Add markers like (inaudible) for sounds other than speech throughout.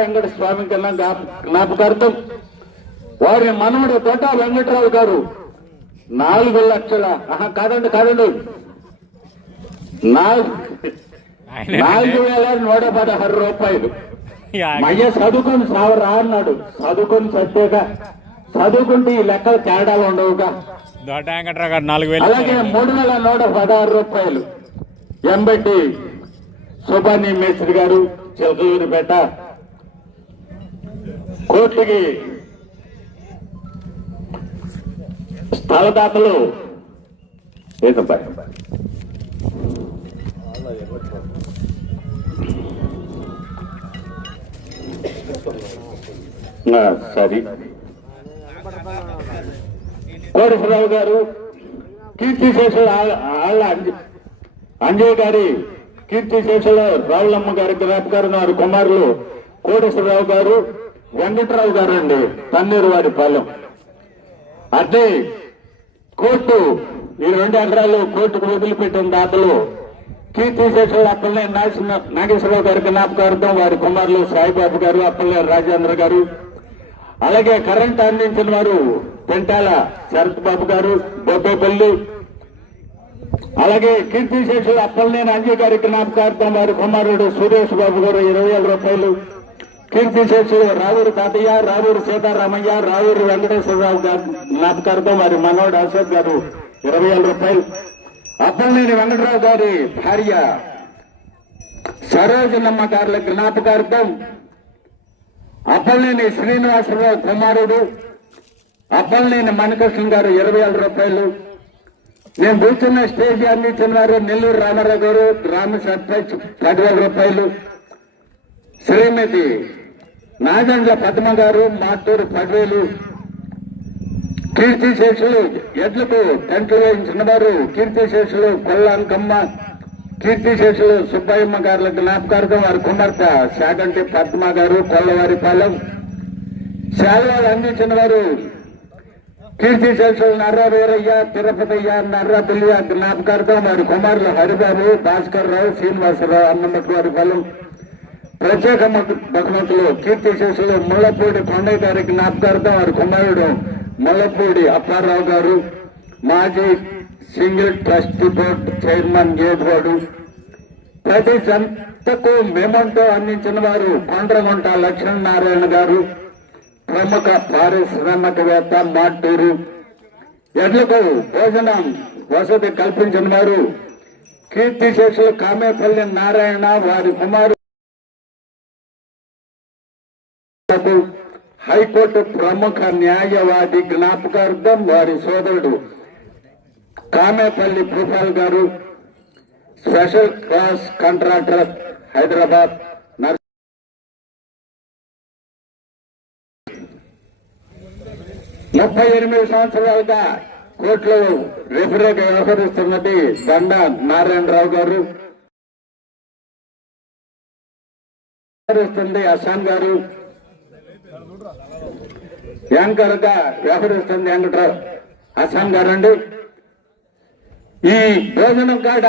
వెంకట స్వామి కన్నా జ్ఞాప- జ్ఞాపకార్థం. వారి మనవడు తోట వెంకటరావు గారు నాలుగు లక్షల ఆహా, కాదండి కాదండి. నాలుగు వేల నూట పదహారు రూపాయలు. మయ్య చదువుకొని సావరా అన్నాడు. చదువుకొని చచ్చాక చదువుకుంటే ఈ లెక్కలు తేడాలు ఉండవుగా. అలాగే మూడు వేల నూట పదహారు రూపాయలు. ఎంబట్టి సుబాని మేస్త్రి గారు చిలకలూరిపేట. కోట్లకి స్థలదాతలు ఏదబ్బా సరే. కోటేశ్వరరావు గారు కీర్తిశేషుల ఆళ్ళ అంజయ్ గారి కీర్తిశేషుల రావులమ్మ గారి జ్ఞాపకారు వారి కుమారులు. కోటేశ్వరరావు గారు వెంకట్రావు గారు అండి తన్నీరు వారి పాలెం అదే కోర్టు ఈ రెండు ఎకరాలు కోర్టుకు వదిలిపెట్టిన దాతలు కీర్తిశేషుల అప్పలనే నాగేశ్వరరావు గారి జ్ఞాపకార్థం వారి కుమారులు సాయిబాబు గారు అప్పలనే రాజేంద్ర గారు అలాగే కరెంట్ అందించిన వారు పెంటాల శరత్ బాబు గారు బొబ్బేపల్లి అలాగే కీర్తిశేషులు అప్పలనే అంజీ గారి జ్ఞాపకార్థం వారి కుమారుడు సురేష్ బాబు గారు ఇరవై రూపాయలు కీర్తిశేషులు రావూరు తాతయ్య రావూరు సీతారామయ్య రావూరు వెంకటేశ్వరరావు గారి జ్ఞాపకార్థం వారి మనోడు అశోక్ గారు ఇరవై వేల రూపాయలు. అప్పలనేని వెంకటరావు గారి భార్య సరోజనమ్మ గారుల జ్ఞాపకార్థం అప్పలనేని శ్రీనివాసరావు కుమారుడు అప్పలనేని మణికృష్ణ గారు ఇరవై వేల రూపాయలు. నేను కూర్చున్న స్టేజ్ అందించిన నెల్లూరు రామారావు గారు గ్రామ సర్పంచ్ పదివేల రూపాయలు. శ్రీమతి నాగండ్ల పద్మ గారు మాటూరు పడవేలు కీర్తిశేషులు ఎడ్లకు టెంట్లు వేయించిన వారు కీర్తిశేషులు కొల్లాంకమ్మ కీర్తిశేషులు సుబ్బయ్యమ్మ గారుల జ్ఞాపకార్థం వారి కుమార్తె శాగంటి పద్మ గారు కొల్లవారిపాలెం. సేవలు అందించిన వారు కీర్తిశేషులు నర్ర వీరయ్య తిరుపతయ్య నర్ర పిల్లయ్య జ్ఞాపకార్థం వారి కుమారులు హరిబాబు భాస్కర్ రావు శ్రీనివాసరావు అన్నమట్టు వారి ఫలం ప్రత్యేక కీర్తి కీర్తిశేషులు ముళ్ళపూడి కొండయ్య గారికి జ్ఞాపకార్థం వారి కుమారుడు ముళ్ళపూడి అప్పారావు గారు మాజీ సింగిల్ ట్రస్ట్ బోర్డు చైర్మన్ ఏ బోర్డు ప్రతి సంతకు మేమంటూ అందించిన వారు కొండ్రగుంట లక్ష్మీనారాయణ గారు ప్రముఖ పారిశ్రామికవేత్త మాటూరు. ఎడ్లకు భోజనం వసతి కల్పించిన వారు కీర్తిశేషులు కామేపల్లి నారాయణ వారి కుమారు హైకోర్టు ప్రముఖ న్యాయవాది జ్ఞాపకార్థం వారి సోదరుడు కామేపల్లి భూపాల్ గారు స్పెషల్ క్లాస్ కాంట్రాక్టర్ హైదరాబాద్ ముప్పై ఎనిమిది సంవత్సరాలుగా కోర్టులో రెఫరీగా వ్యవహరిస్తున్నది దండ నారాయణరావు గారు. వ్యవహరిస్తుంది అస్సాం గారు. యాంకర్గా వ్యవహరిస్తుంది వెంకట్రావు అస్సాం గారు అండి ఈ భోజనం కాడ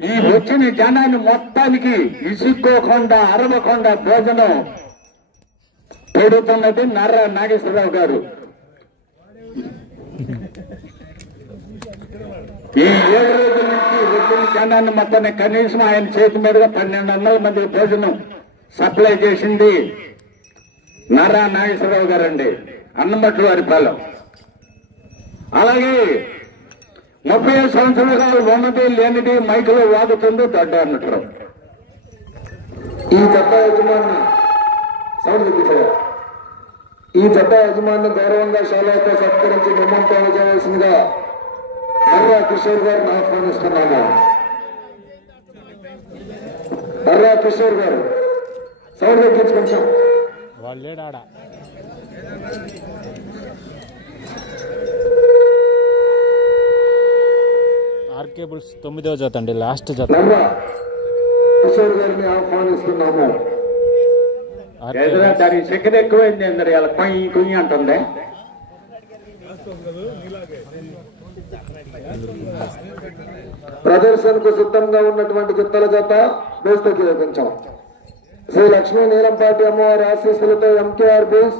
ఈ వచ్చిన జనాన్ని మొత్తానికి ఇసుక్కోకుండా అరవకుండా భోజనం పెడుతున్నది నర్ర నాగేశ్వరరావు గారు. ఈ ఏడు రోజుల నుంచి వచ్చిన జనాన్ని మొత్తాన్ని కనీసం ఆయన చేతి మీదుగా పన్నెండు వందల మంది భోజనం సప్లై చేసింది. నారా నాగేశ్వరరావు గారండి. అన్నమట్ల వారి పాలెం. అలాగే ముప్పై ఐదు సంవత్సరాలు ఉన్నది లేనిది మైకులో వాగుతుంది దొడ్డ అన్నట్టు. ఈ చట్ట యజమాని సౌండ్ తెప్పించారు ఈ చట్ట యజమాని గౌరవంగా శాలతో సత్కరించి నిమ్మంతో చేయవలసిందిగా మర్రా కిషోర్ గారిని ఆహ్వానిస్తున్నాము మర్రా కిషోర్ గారు సౌండ్ తగ్గించి కొంచెం వాళ్ళు లేడు ఆడ ఆర్ కేబుల్స్ తొమ్మిదవ జత అండి లాస్ట్ జత. కిషోర్ గారిని ఆహ్వానిస్తున్నాము. దానికి చక్కెర ఎక్కువైంది అందరు ఇలా కొయ్యి కొయ్యి అంటుంది. ప్రదర్శనకు సిద్ధంగా ఉన్నటువంటి గిత్తల జత వేస్తకి కొంచెం శ్రీ లక్ష్మీ నీలంపాటి అమ్మవారి ఆశీస్సులతో ఎంకేఆర్ బుల్స్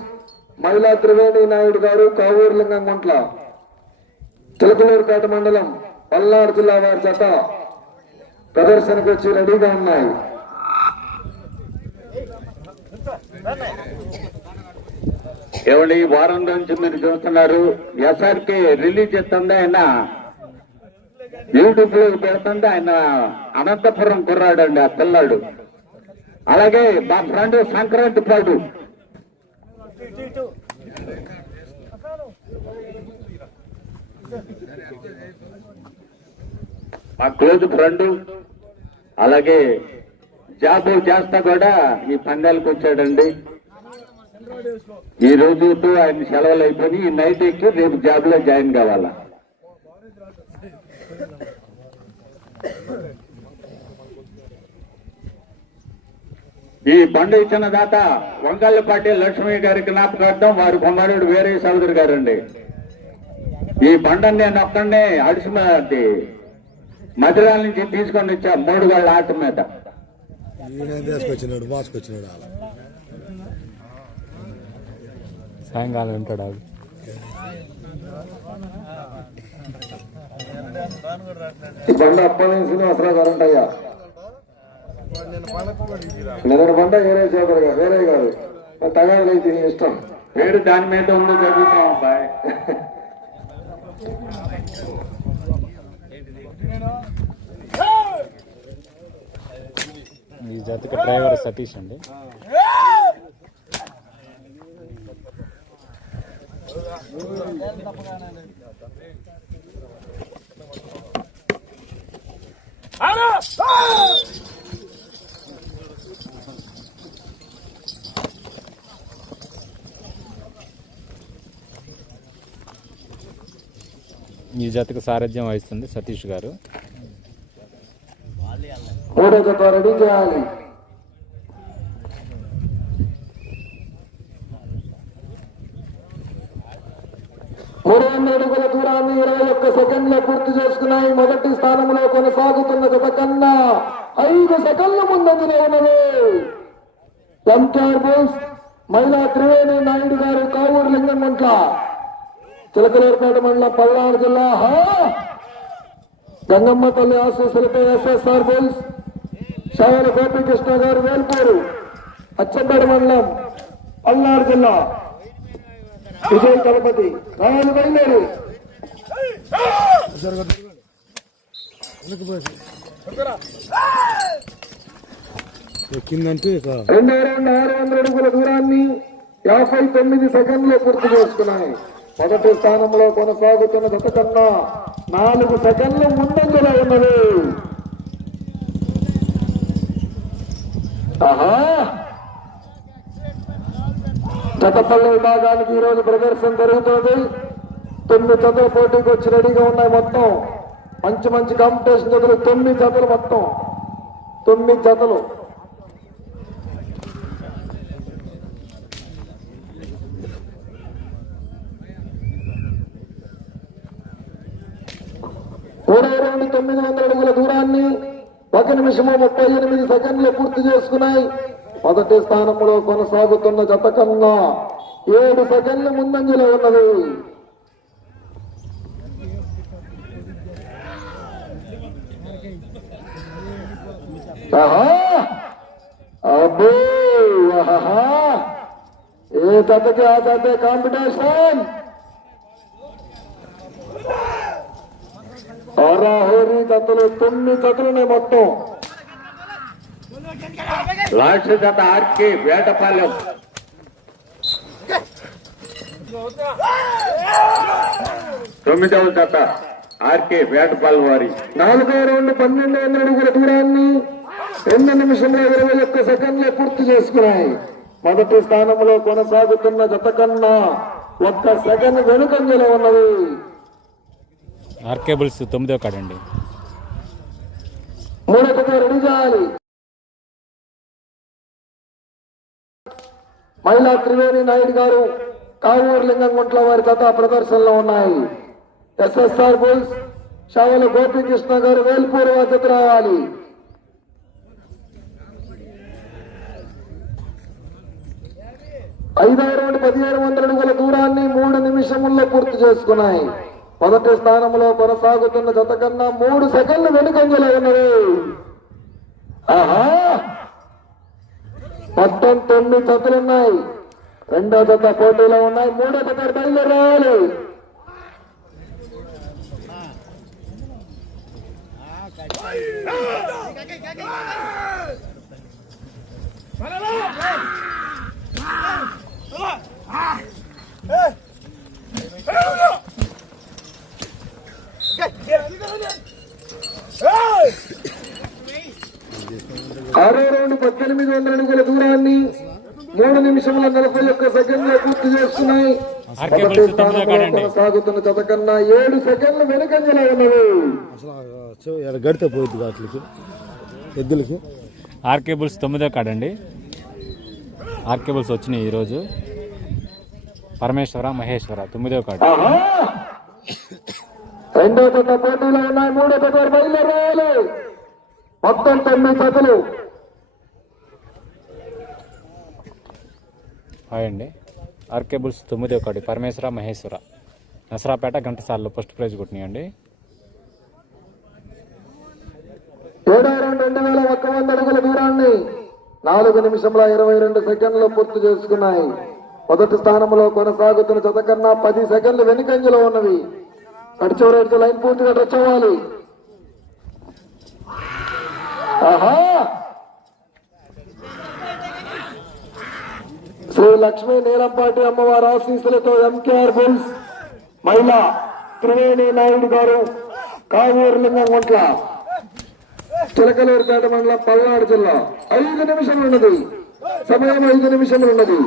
మహిళా త్రివేణి నాయుడు గారు కావూరు లింగంగుంట్ల చిలకలూరుపేట మండలం పల్నాడు జిల్లా వారి జత ప్రదర్శనకు వచ్చి రెడీగా ఉన్నాయి. ఏమండి వారం నుంచి మీరు చూస్తున్నారు ఎస్ఆర్కే రిలీజ్ చేస్తుంది ఆయన. యూట్యూబ్లో పెడుతుంది ఆయన. అనంతపురం కుర్రాడు అండి ఆ పిల్లాడు. అలాగే మా ఫ్రెండ్ సంక్రాంతి పాడు మా క్లోజ్ ఫ్రెండ్ అలాగే జాబ్ చేస్తా కూడా ఈ పందాలకు వచ్చాడండి. ఈ రోజు ఆయన సెలవులు అయిపోయి ఈ నైట్ ఎక్కి రేపు జాబ్లో జాయిన్ కావాలా. ఈ బండ ఇచ్చిన దాత వంగల్లపాటి లక్ష్మి గారి జ్ఞాపకార్థం వారి కుమారుడు వేరే సోదరు గారండి. ఈ బండని నేను ఒక్కడనే అడిసి అది మధురాల నుంచి తీసుకొని వచ్చా మూడు గళ్ళ ఆట మీద. సాయంకాలం ఉంటాడు ఆడు. ఈ బండ అప్పని శ్రీనివాసరావు గారు ఉంటాయా? నిన్న బండ వేరే గారు వేరే గారు తగాదు అయితే నీ ఇష్టం. పేరు దాని మీద ఉంది చదువుతాం అబ్బాయి. ఈ జతకి డ్రైవర్ సతీష్ అండి. ఈ జతకు సారథ్యం వహిస్తుంది సతీష్ గారు. మూడో జత రెడీ చేయాలి. మూడు వందల అడుగుల దూరాన్ని ఇరవై ఒక్క సెకండ్లో పూర్తి చేసుకున్నాయి. మొదటి స్థానంలో కొనసాగుతున్న జత కన్నా ఐదు సెకండ్ల ముందంజలో ఉన్నది. ఎంకేఆర్ బోస్ మహిళా త్రివేణి నాయుడు గారు కావూరు లింగంగుంట్ల చిలకలూరుపేట మండలం పల్నాడు జిల్లా! గంగమ్మ తల్లి ఆశీస్సులపై ఎస్ఎస్ఆర్ బోల్స్ శవర గోపీకృష్ణ గారు వేల్పూరు అచ్చంపేట మండలం పల్నాడు జిల్లా. విజయ్ గణపతి రాయలు బయలుదేరు. ఎక్కిందంటే రెండో రౌండ్ ఆరు వందల అడుగుల దూరాన్ని యాభై తొమ్మిది సెకండ్లు పూర్తి చేసుకున్నాయి. మొదటి స్థానంలో కొనసాగుతున్న జత కన్నా నాలుగు సెకండ్లు ముందంజలో ఉన్నది. ఆహా! విభాగానికి ఈ రోజు ప్రదర్శన జరుగుతుంది. తొమ్మిది జతల పోటీకి వచ్చి రెడీగా ఉన్నాయి మొత్తం. మంచి మంచి కాంపిటీషన్ జతలు తొమ్మిది జతలు మొత్తం. తొమ్మిది జతలు మూడో రౌండ్ తొమ్మిది వందల అడుగుల దూరాన్ని ఒక నిమిషము ముప్పై ఎనిమిది సెకండ్లు పూర్తి చేసుకున్నాయి. మొదటి స్థానంలో కొనసాగుతున్న జత కన్నా ఏడు సెకండ్ల ముందంజలో ఉన్నది. అబ్బో! ఏ జతకి ఆ జతే కాంపిటీషన్? హోరీ జతలు తొమ్మిది జతలునే మొత్తం. లాస్ట్ జత ఆర్కే వేటపాలెం. తొమ్మిదవ జత ఆర్కే వేటపాలెం వారి. నాలుగో రౌండ్ పన్నెండు వందల అడుగుల దూరాన్ని రెండు నిమిషంలో ఇరవై ఒక్క సెకండ్లు పూర్తి చేసుకున్నాయి. మొదటి స్థానంలో కొనసాగుతున్న జత కన్నా ఒక్క సెకండ్ వెనుకంజలో ఉన్నది. ఆర్కేబుల్స్ తొమ్మిదో కాడండి మూడో మహిళా త్రివేణి నాయుడు గారు కావూరు లింగంగుంట్ల వారి కథ ప్రదర్శనలో ఉన్నాయి. ఎస్ఎస్ఆర్ బుల్స్ షావల గోపీకృష్ణ గారు వేల్పూర్ వారి రావాలి. ఐదవ రౌండ్ పదిహేడు వందల అడుగుల దూరాన్ని మూడు నిమిషముల్లో పూర్తి చేసుకున్నాయి. మొదటి స్థానంలో కొనసాగుతున్న జత కన్నా మూడు సెకండ్లు వెనుకంజలో ఉన్నది. ఆహా! మొత్తం తొమ్మిది జతలున్నాయి. రెండో జత పోటీలో ఉన్నాయి. మూడో జత బయలుదేరాలి. ఆరో రౌండ్ పద్దెనిమిది వందల అడుగుల దూరాన్ని మూడు నిమిషముల నలభై ఒక్క సెకండ్లు పూర్తి చేస్తున్నాయి. మొదటి స్థానంలో కాడండి. కొనసాగుతున్న జత కన్నా ఏడు సెకండ్లు వెనుకంజలో ఉన్నవి. గడితే పోయింది వాటికి ఎద్దులకి. ఆర్కేబుల్స్ తొమ్మిదో కాడండి. ఆర్కేబుల్స్ వచ్చినాయి ఈరోజు. పరమేశ్వర మహేశ్వర తొమ్మిదో కాడు! రెండో జత పోటీలో ఉన్నాయి. మూడో జత బయలుదేరాలి. మొత్తం తొమ్మిది జతలు హాయ్ అండి. ఆర్కేబుల్స్ తొమ్మిదో కాడు పరమేశ్వర మహేశ్వర. నసరాపేట ఘంటసార్లు ఫస్ట్ ప్రైజ్ కొట్టినాయండి. ఏడో రౌండ్ రెండు వేల ఒక్క వంద అడుగుల దూరాన్ని నాలుగు నిమిషముల ఇరవై రెండు సెకండ్లు పూర్తి చేసుకున్నాయి. మొదటి స్థానంలో కొనసాగుతున్న జత కన్నా పది సెకండ్లు వెనుకంజలో ఉన్నవి. నడిచేవారు లైన్ పూర్తిగా టచ్ అవ్వాలి ఆహా! శ్రీ లక్ష్మీ నీలంపాటి అమ్మవారి ఆశీస్సులతో ఎంకేఆర్ బుల్స్ మహిళ త్రివేణి నాయుడు గారు కావూరు లింగంగుంట్ల చిలకలూరుపేట మండలం పల్నాడు జిల్లా. ఐదు నిమిషాలు ఉన్నది సమయం ఐదు నిమిషములు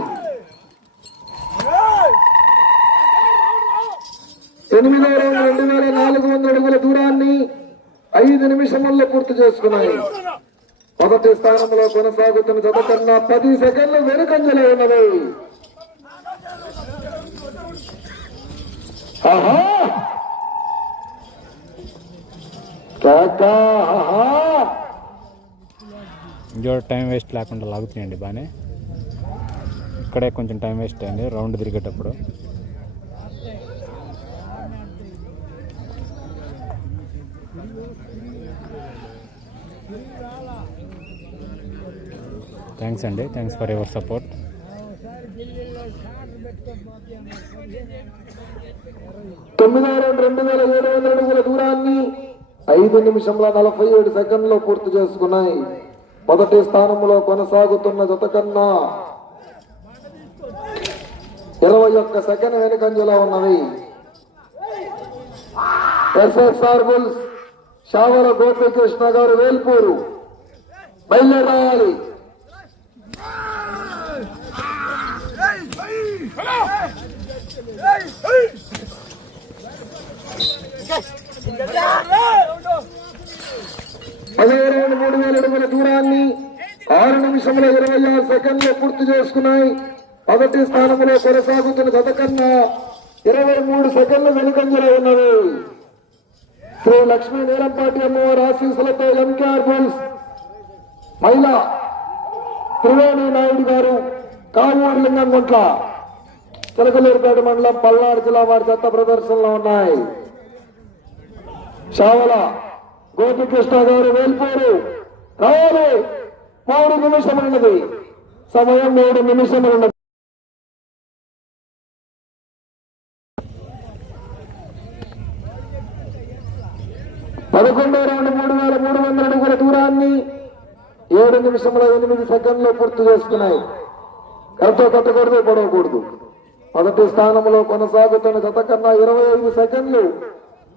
ఎనిమిదో రోజు రెండు వేల నాలుగు వందల అడుగుల దూరాన్ని ఐదు నిమిషముల్లో పూర్తి చేసుకున్నాయి. మొదటి స్థానంలో కొనసాగుతున్న జత కన్నా పది సెకండ్లు వెనుకంజలో ఉన్నది. ఇంకోటి టైం వేస్ట్ లేకుండా లాగుతున్నాయండి బాగానే. ఇక్కడే కొంచెం టైం వేస్ట్ అయింది రౌండ్ తిరిగేటప్పుడు. థ్యాంక్స్ అండి. Thanks for your support. Round రెండు వేల ఏడు వందల అడుగుల దూరాన్ని ఐదు నిమిషంలో నలభై ఏడు సెకండ్లు పూర్తి చేసుకున్నాయి. మొదటి స్థానంలో కొనసాగుతున్న జత కన్నా ఇరవై ఒక్క సెకండ్ వెనుకంజలో ఉన్నవి. SSR bulls Savala Gopikrishna garu Velpur. బయలుదేరాలి. పదిహేను మూడు వేల అడుగుల దూరాన్ని ఆరు నిమిషముల ఇరవై ఆరు సెకండ్లు పూర్తి చేసుకున్నాయి. మొదటి స్థానంలో కొనసాగుతున్న గత కన్నా ఇరవై మూడు సెకండ్లు వెనుకంజలో ఉన్నవి. శ్రీ లక్ష్మీ నీలంపాటి అమ్మవారి ఆశీస్సులతో ఎంకేఆర్ బుల్స్ మహిళ త్రివేణి నాయుడు గారు కావూరు లింగంగుంట్ల చిలకలూరుపేట మండలం పల్నాడు జిల్లా వారి చెత్త ప్రదర్శనలో ఉన్నాయి. చావల గోపికృష్ణ గారు వేల్పూరు. కావాలి మూడు నిమిషమైనది సమయం మూడు నిమిషమైనది పదకొండో రెండు మూడు వేల మూడు వందల అడుగుల దూరాన్ని ఏడు నిమిషముల ఎనిమిది సెకండ్లు పూర్తి చేసుకున్నాయి. కరెక్ట్ కొట్టకూడదు పడవకూడదు. మొదటి స్థానంలో కొనసాగుతున్న గత కన్నా ఇరవై ఐదు సెకండ్లు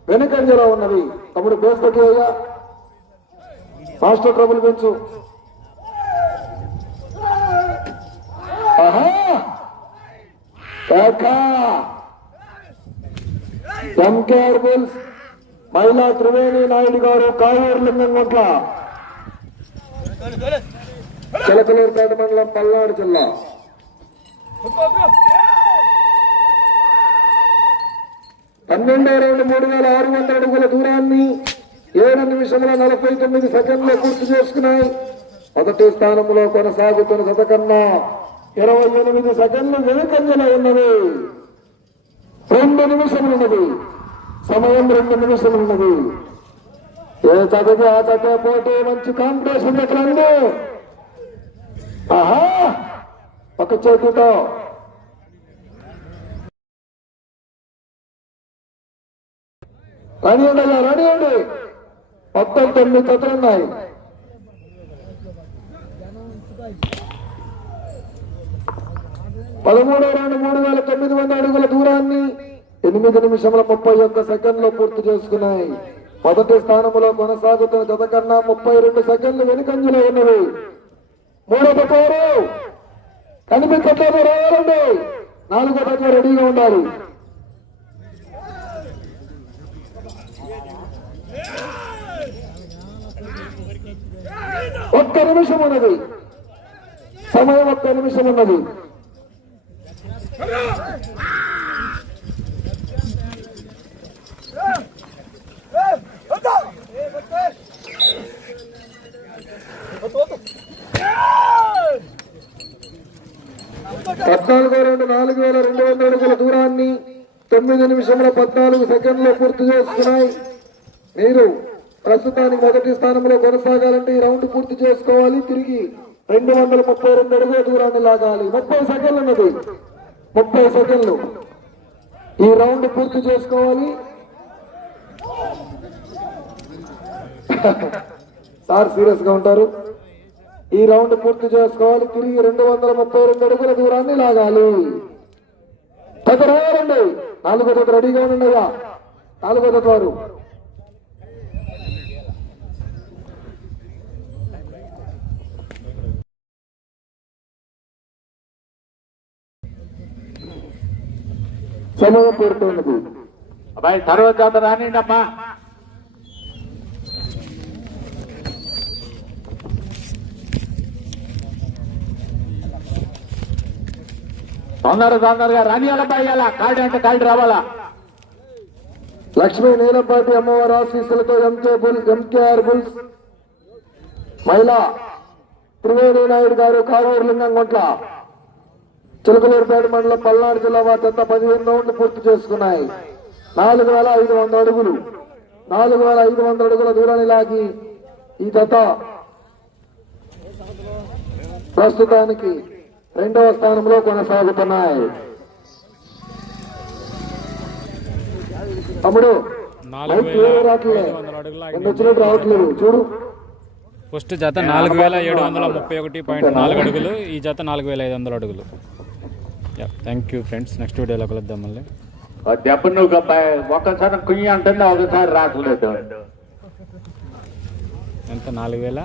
వెనకంజలో ఉన్నది. తమ్ముడు బేస్బట్టి అయ్యా. మాస్టర్ ట్రబుల్ పెంచు. ఆహా! ఎంకేఆర్ బుల్స్ మహిళా త్రివేణి నాయుడు గారు కాయూరు లింగంగుంట్ల చిలకలూరుపేట మండలం పల్నాడు జిల్లా. పన్నెండో రౌండ్ మూడు వేల ఆరు వందల అడుగుల దూరాన్ని ఏడు నిమిషముల నలభై తొమ్మిది సెకండ్లు పూర్తి చేసుకున్నాయి. మొదటి స్థానంలో కొనసాగుతున్న శతకన్నా ఇరవై ఎనిమిది సెకండ్లు వెనుకంజల ఉన్నది. రెండు నిమిషములు ఉన్నది. సమయం రెండు నిమిషములున్నది ఏ చదివి ఆ చదివే పోటీ మంచి కాంపిటీషన్ ఎక్కడ ఆహా! ఒక చేతితో రెడీ అలా అయ్యా మొత్తం తొమ్మిది జతలు పదమూడవ పదమూడో రౌండ్ మూడు వేల తొమ్మిది వందల అడుగుల దూరాన్ని ఎనిమిది నిమిషముల ముప్పై ఒక్క సెకండ్లు పూర్తి చేసుకున్నాయి. మొదటి స్థానంలో కొనసాగుతున్న జత కన్నా ముప్పై రెండు సెకండ్లు వెనుకంజలో ఉన్నవి. మూడవ పేరు కనిపించట్లేదు రావాలండి. నాలుగో జత రెడీగా ఉండాలి. ఒక్క నిమిషం ఉన్నది. సమయం ఒక్క నిమిషం ఉన్నది. పద్నాలుగు రెండు నాలుగు వేల రెండు వందల అడుగుల దూరాన్ని తొమ్మిది నిమిషముల పద్నాలుగు సెకండ్లో పూర్తి చేసుకున్నాయి మీరు ప్రస్తుతానికి మొదటి స్థానంలో కొనసాగాలంటే ఈ రౌండ్ పూర్తి చేసుకోవాలి. తిరిగి రెండు వందల ముప్పై రెండు అడుగుల దూరాన్ని లాగాలి. ముప్పై సెకండ్లు ఉన్నది. ముప్పై సెకండ్లు. ఈ రౌండ్ పూర్తి చేసుకోవాలి. (laughs) సార్ సీరియస్గా ఉంటారు. ఈ రౌండ్ పూర్తి చేసుకోవాలి. తిరిగి రెండు వందల ముప్పై రెండు అడుగుల దూరాన్ని లాగాలి. పెద్ద రావాలండి నాలుగో రెడీగా ఉండగా నాలుగో వారు సమయం పూర్తయినది అబ్బాయి తర్వాత జాత రానిండి అమ్మా తొందర తొందరగా రానియాలబ్బాయి ఇలా కాడి అంటే కాడి రావాలా? లక్ష్మీ నీలపాటి అమ్మవారి ఆశీస్సులతో ఎంకే బుల్ ఎంకేఆర్ బుల్స్. మహిళా త్రివేణి నాయుడు గారు కావూరు లింగంగుంట్ల చిలకలూరుపేట మండలం పల్నాడు జిల్లా వారి చెత్త పదిహేను రౌండ్లు పూర్తి చేసుకున్నాయి. నాలుగు వేల ఐదు వందల అడుగులు. నాలుగు వేల ఐదు వందల అడుగుల దూరాన్ని లాగి ఈ జత ప్రస్తుతానికి రెండవ స్థానంలో కొనసాగుతున్నాయి. తమ్ముడు వచ్చినట్టు రావట్లేదు. చూడు. ఫస్ట్ జత నాలుగు వేల ఏడు వందల ముప్పై ఒకటి పాయింట్ నాలుగు అడుగులు. ఈ జత నాలుగు వేల ఐదు వందల అడుగులు. థ్యాంక్ యూ ఫ్రెండ్స్ నెక్స్ట్ వీడియోలో కలుద్దాం మళ్ళీ. దెబ్బ నువ్వు ఒక్కసారి కుయ్యి అంటుంది ఒకసారి రావట్లేదు? ఎంత? నాలుగు వేల?